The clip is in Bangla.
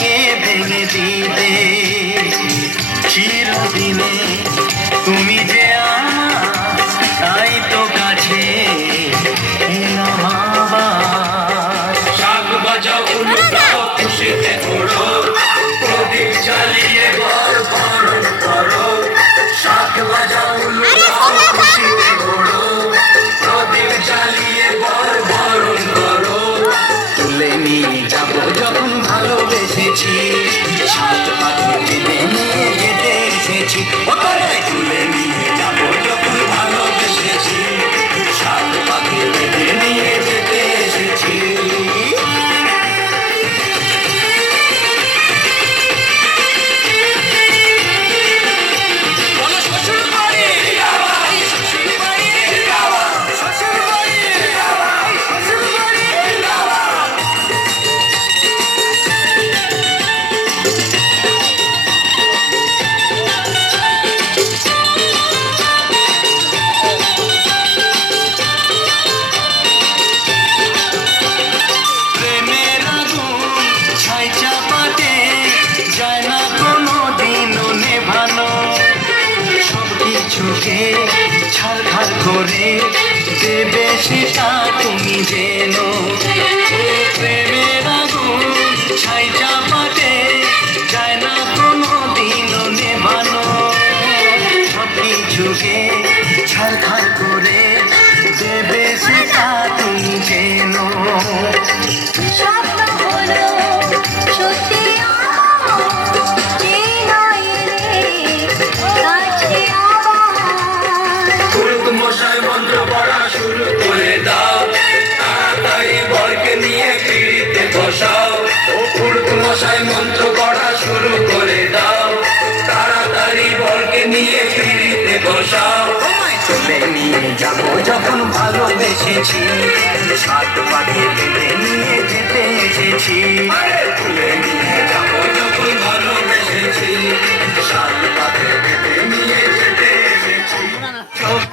মনটাকে ভেঙে দিবে চিরদিনে তুমি যে আমার তাই তো কাছে এলাম আবার। শাক বাজাও উল্টাও খুশিতে ওড়ো প্রদীপ জ্বালিয়ে ঘর বরণ করো শাক বাজাও উল্টাও খুশিতে ওড়ো প্রদীপ জ্বালিয়ে ঘর বরণ করো তুলে নিয়ে যাবো যখন ভালোবেসেছি সাত পাখি তুলে নিয়ে যেতে এসেছি তুলে নিয়ে যাবো যখন ভালোবেসেছি সাত পাখি বেঁধে নিয়ে যেতে এসেছি প্রেমের আগুন ছাই চাপাতে যায় না কোনো দিনও নেভানো সব কিছুকে ছাড়খাড় করে দেবে সেটা তুমি যেন প্রেমের আগুন ছাই চাপাতে যায় না কোনো দিনও নেভানো সব কিছুকে ছাড়খাড় করে দেবে সেটা তুমি যেন স্বপ্ন হলো সত্যি আমার, যে নয় রে কাছে আবার। পুরুত মশাই মন্ত্র পড়া শুরু করে দাও তাড়াতাড়ি বরকে নিয়ে পিড়িতে বসাও ও পুরুত মশাই মন্ত্র পড়া শুরু করে দাও তাড়াতাড়ি বরকে নিয়ে পিড়িতে বসাও তুলে নিয়ে যাবো যখন ভালোবেসেছি সাত পাখি তুলে নিয়ে যেতে এসেছি